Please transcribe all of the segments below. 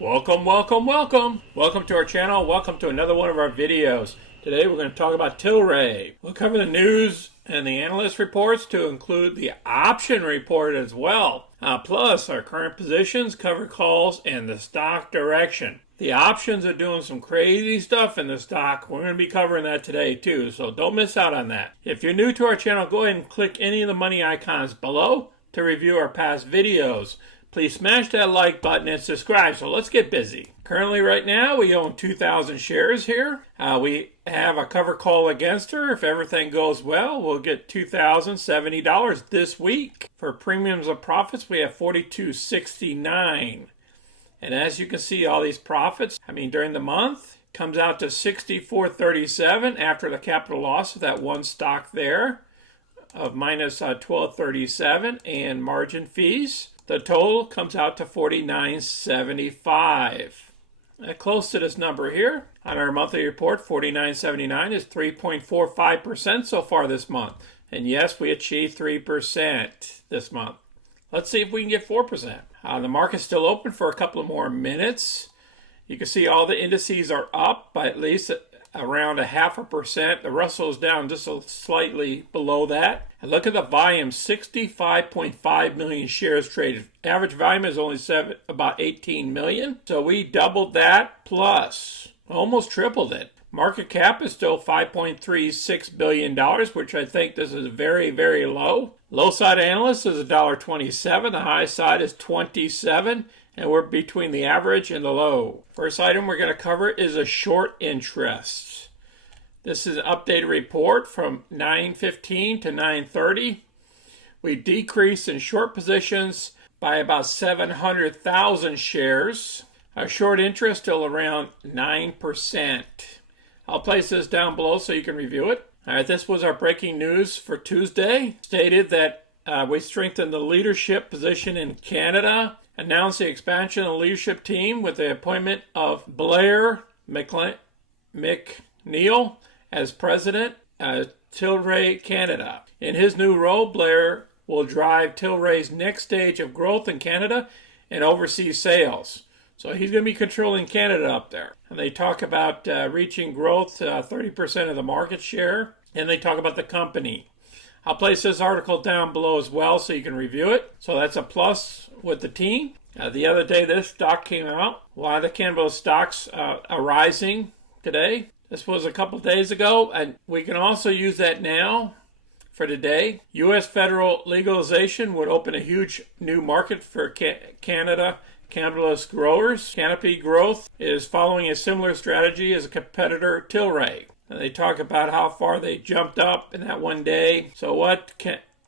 Welcome to our channel. Welcome to another one of our videos. Today we're going to talk about Tilray. We'll cover the news and the analyst reports to include the option report as well. Plus our current positions, covered calls, and the stock direction. The options are doing some crazy stuff in the stock. We're going to be covering that today too, so don't miss out on that. If you're new to our channel, go ahead and click any of the money icons below to review our past videos. Please smash that like button and subscribe. So let's get busy. Currently right now we own 2,000 shares here. We have a cover call against her. If everything goes well, we'll get $2,070 this week. For premiums of profits, we have $42.69. And as you can see, all these profits, during the month, comes out to $64.37 after the capital loss of that one stock there of minus $12.37 and margin fees. The total comes out to $49.75. Close to this number here. On our monthly report, $49.79 is 3.45% so far this month. And yes, we achieved 3% this month. Let's see if we can get 4%. The market's still open for a couple of more minutes. You can see all the indices are up by at least around 0.5%. The Russell is down just slightly below that. And look at the volume, 65.5 million shares traded. Average volume is only about 18 million. So we doubled that plus, almost tripled it. Market cap is still $5.36 billion, which I think this is very, very low. Low side analyst is $1.27. The high side is 27. And we're between the average and the low. First item we're going to cover is a short interest. This is an updated report from 9:15 to 9:30. We decreased in short positions by about 700,000 shares. Our short interest still around 9%. I'll place this down below so you can review it. All right, this was our breaking news for Tuesday. Stated that we strengthened the leadership position in Canada. Announced the expansion of the leadership team with the appointment of Blair McNeil as president of Tilray Canada. In his new role, Blair will drive Tilray's next stage of growth in Canada and oversee sales. So he's going to be controlling Canada up there. And they talk about reaching growth, 30% of the market share, and they talk about the company. I'll place this article down below as well so you can review it. So that's a plus with the team. The other day this stock came out. A lot of the cannabis stocks are rising today. This was a couple days ago, and we can also use that now for today. U.S. federal legalization would open a huge new market for Canada cannabis growers. Canopy Growth is following a similar strategy as a competitor, Tilray. And they talk about how far they jumped up in that one day. So what?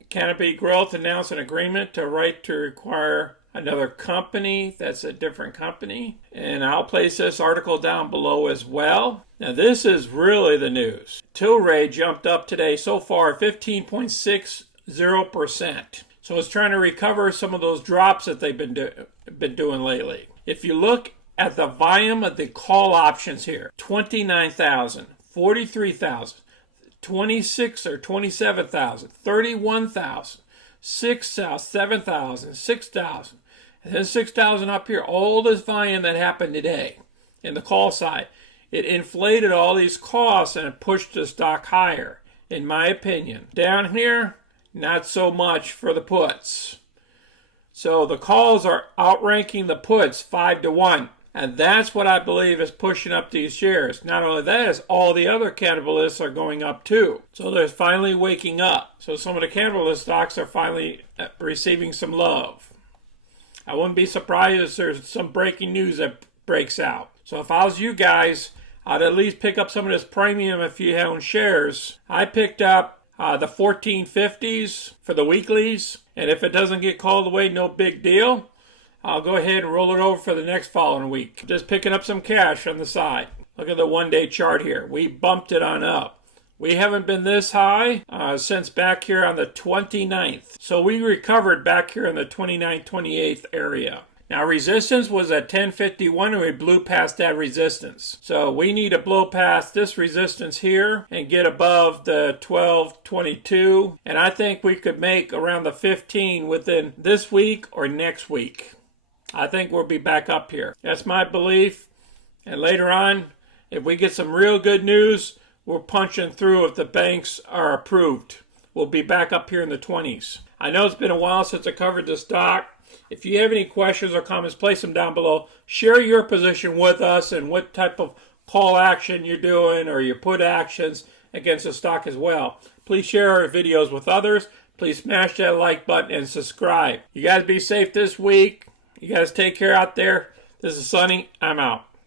Canopy Growth announced an agreement to require another company. That's a different company. And I'll place this article down below as well. Now this is really the news. Tilray jumped up today so far 15.60%. So it's trying to recover some of those drops that they've been doing lately. If you look at the volume of the call options here, 29,000. 43,000, 26 or 27,000, 31,000, 6,000, 7,000, 6,000, and then 6,000 up here. All this volume that happened today in the call side, it inflated all these costs and it pushed the stock higher, in my opinion. Down here, not so much for the puts. So the calls are outranking the puts 5-1. And that's what I believe is pushing up these shares. Not only that, is all the other cannabis are going up too. So they're finally waking up. So some of the cannabis stocks are finally receiving some love. I wouldn't be surprised if there's some breaking news that breaks out. So if I was you guys, I'd at least pick up some of this premium if you own shares. I picked up the 1450s for the weeklies. And if it doesn't get called away, no big deal. I'll go ahead and roll it over for the next following week. Just picking up some cash on the side. Look at the one-day chart here. We bumped it on up. We haven't been this high since back here on the 29th. So we recovered back here in the 29th, 28th area. Now resistance was at 1051 and we blew past that resistance. So we need to blow past this resistance here and get above the 1222. And I think we could make around the 15 within this week or next week. I think we'll be back up here. That's my belief. And later on, if we get some real good news, we're punching through if the banks are approved. We'll be back up here in the 20s. I know it's been a while since I covered this stock. If you have any questions or comments, place them down below. Share your position with us and what type of call action you're doing or your put actions against the stock as well. Please share our videos with others. Please smash that like button and subscribe. You guys be safe this week. You guys take care out there. This is Sonny. I'm out.